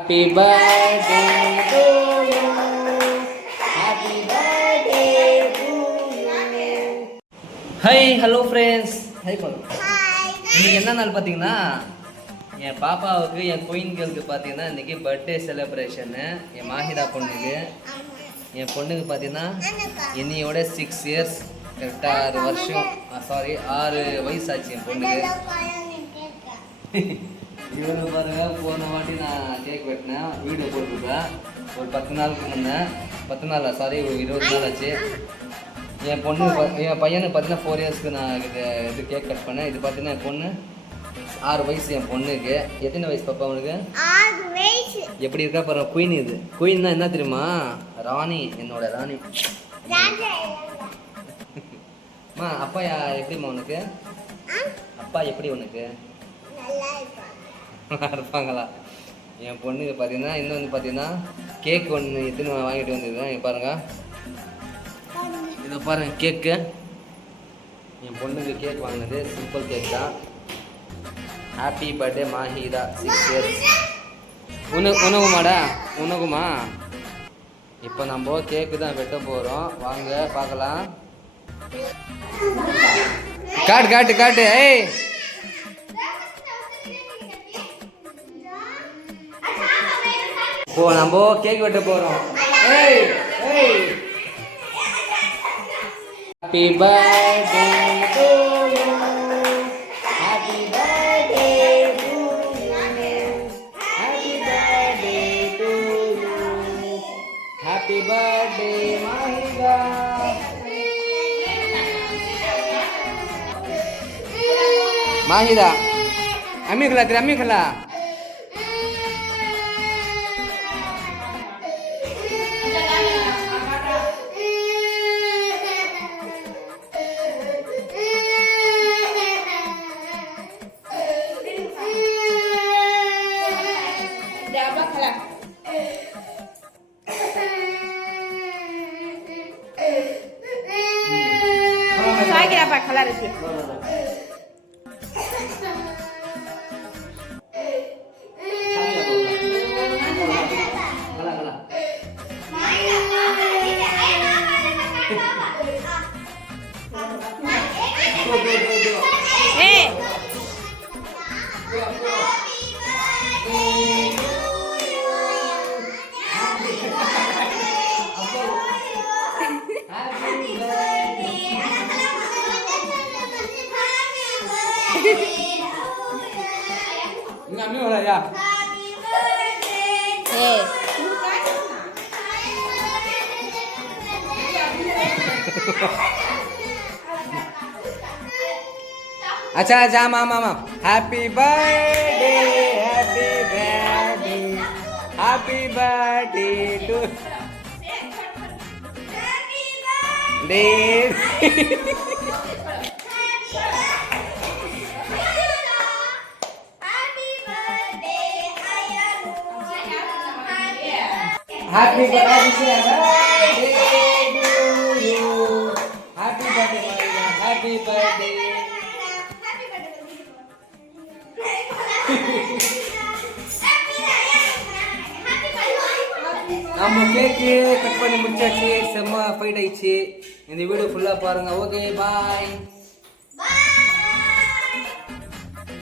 Happy birthday to you. Happy birthday to you. Hi, hello friends. Hi, Paul. இன்னைக்கு என்ன நாள் பார்த்தீங்கன்னா என் பாப்பாவுக்கு என் குயின் கேர்ளுக்கு பார்த்தீங்கன்னா இன்றைக்கி பர்த்டே செலிப்ரேஷனு என் மாஹிதா பொண்ணுக்கு. என் பொண்ணுக்கு பார்த்தீங்கன்னா என்னையோட 6 இயர்ஸ் கரெக்டாக 6 வருஷம் 6 வயசாச்சு என் பொண்ணுக்கு. இவனு பாருங்க, போன வாட்டி நான் கேக் வெட்டினேன், வீடியோ போட்டிருப்பேன் ஒரு 10 நாளுக்கு முன்னே. 10 நாள் ஒரு 20 நாள் ஆச்சு. என் பொண்ணு என் பையனுக்கு பார்த்தீங்கன்னா 4 இயர்ஸ்க்கு நான் இது கேக் கட் பண்ணேன். இது பார்த்தீங்கன்னா என் பொண்ணு 6 வயசு. என் பொண்ணுக்கு எத்தனை வயசு பாப்பா அவனுக்கு? 6 வயசு. எப்படி இருக்கா பாருங்க, குயின். இது குயின் தான் என்ன தெரியுமா? ராணி, என்னோட ராணி. அப்பா எப்படிம்மா உனக்கு? அப்பா எப்படி உனக்கு? இருப்பாங்களா? என் பொண்ணுக்கு பார்த்தீங்கன்னா இன்னும் வந்து பார்த்தீங்கன்னா கேக் ஒன்று எத்தனை வாங்கிட்டு வந்துருக்கேன். இங்கே பாருங்க, இதை பாருங்க கேக்கு. என் பொண்ணுக்கு கேக் வாங்கினது சிம்பிள் கேக் தான். Happy birthday Mahitha, 6 years. உனக்குமாடா? உனக்குமா? இப்போ நம்ம கேக்கு தான் வெட்ட போகிறோம், வாங்க பார்க்கலாம். காட்டு காட்டு காட்டு. ஏய், இப்போ நம்ம கேக் வெட்ட போகிறோம். ஏய் ஏய், happy birthday to you. Happy birthday to you. Happy birthday to you. Happy birthday Mahitha. Mahitha அம்மி खिला तेरे अम्मी खिला. apa kalah resi? Ini ambil lah ya. अच्छा अच्छा मामा happy birthday, happy birthday, happy birthday today. Happy birthday to you. Happy birthday, happy birthday. நம்ம கேக்கு cut பண்ணி முடிச்சாச்சு, செம்ம ஃபைட் ஆயிடுச்சு. இந்த வீடியோ ஃபுல்லாக பாருங்க. ஓகே, பாய்.